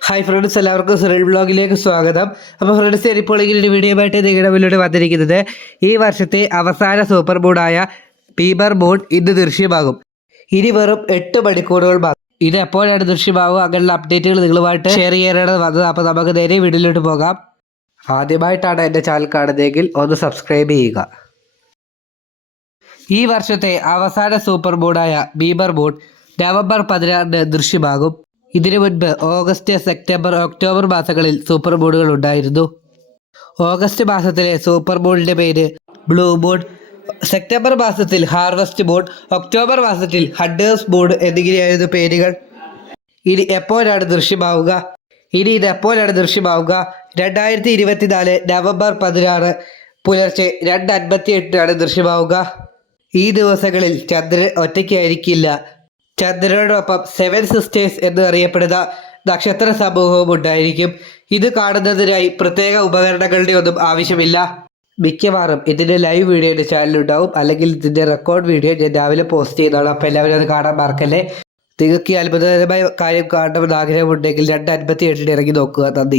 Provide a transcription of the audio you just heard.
Hi friends എല്ലാവർക്കും സുരൽ ബ്ലോഗിലേക്ക് സ്വാഗതം. അപ്പോൾ ഫ്രണ്ട്സ് ഇപ്പോൾ ഇങ്ങനെ ഒരു വീഡിയോ ആയിട്ട് നിങ്ങളുടെ മുന്നിലൂടെ വന്നിരിക്കുന്നത് ഈ വർഷത്തെ അവസാന സൂപ്പർ ബോർഡായ പീബർ ബോർഡ് ഇന്ന് ദൃശ്യമാകും. ഇനി വെറും എട്ട് മണിക്കൂറുകൾ മാത്രം. ഇത് എപ്പോഴാണ് ദൃശ്യമാകുക അങ്ങനെയുള്ള അപ്ഡേറ്റുകൾ നിങ്ങളുമായിട്ട് ഷെയർ ചെയ്യാനാണ് വന്നത്. അപ്പോൾ നമുക്ക് നേരെ വീഡിയോയിലോട്ട് പോകാം. ആദ്യമായിട്ടാണ് എന്റെ ചാനൽ കാണുന്നതെങ്കിൽ ഒന്ന് സബ്സ്ക്രൈബ് ചെയ്യുക. ഈ വർഷത്തെ അവസാന സൂപ്പർ ബോർഡായ ബീബർ ബോർഡ് നവംബർ പതിനാറിന് ദൃശ്യമാകും. ഇതിനു മുൻപ് ഓഗസ്റ്റ് സെപ്റ്റംബർ ഒക്ടോബർ മാസങ്ങളിൽ സൂപ്പർ ബോർഡുകൾ ഉണ്ടായിരുന്നു. ഓഗസ്റ്റ് മാസത്തിലെ സൂപ്പർ ബോളിന്റെ പേര് ബ്ലൂ ബോർഡ് സെപ്റ്റംബർ മാസത്തിൽ ഹാർവസ്റ്റ് ബോർഡ് ഒക്ടോബർ മാസത്തിൽ ഹഡേഴ്സ് ബോർഡ് എന്നിങ്ങനെയായിരുന്നു പേരുകൾ. ഇനി എപ്പോഴാണ് ദൃശ്യമാവുക? ഇനി ഇത് എപ്പോഴാണ് ദൃശ്യമാവുക? രണ്ടായിരത്തി ഇരുപത്തിനാല് നവംബർ പതിനാറ് പുലർച്ചെ രണ്ട് അൻപത്തി എട്ടിനാണ് ദൃശ്യമാവുക. ഈ ദിവസങ്ങളിൽ ചന്ദ്രൻ ഒറ്റയ്ക്കായിരിക്കില്ല. ചന്ദ്രനോടൊപ്പം സെവൻ സിസ്റ്റേഴ്സ് എന്ന് അറിയപ്പെടുന്ന നക്ഷത്ര സമൂഹവും ഉണ്ടായിരിക്കും. ഇത് കാണുന്നതിനായി പ്രത്യേക ഉപകരണങ്ങളുടെ ഒന്നും ആവശ്യമില്ല. മിക്കവാറും ഇതിന്റെ ലൈവ് വീഡിയോ എന്റെ ചാനലുണ്ടാവും അല്ലെങ്കിൽ ഇതിന്റെ റെക്കോർഡ് വീഡിയോ ഞാൻ രാവിലെ പോസ്റ്റ് ചെയ്യുന്നതാണ്. അപ്പോൾ എല്ലാവരും അത് കാണാൻ മറക്കല്ലേ? നിങ്ങൾക്ക് ഈ അത്ഭുതകരമായ കാര്യം കാണണമെന്ന് ആഗ്രഹമുണ്ടെങ്കിൽ രണ്ട് അൻപത്തി എട്ടിന് ഇറങ്ങി നോക്കുക. നന്ദി.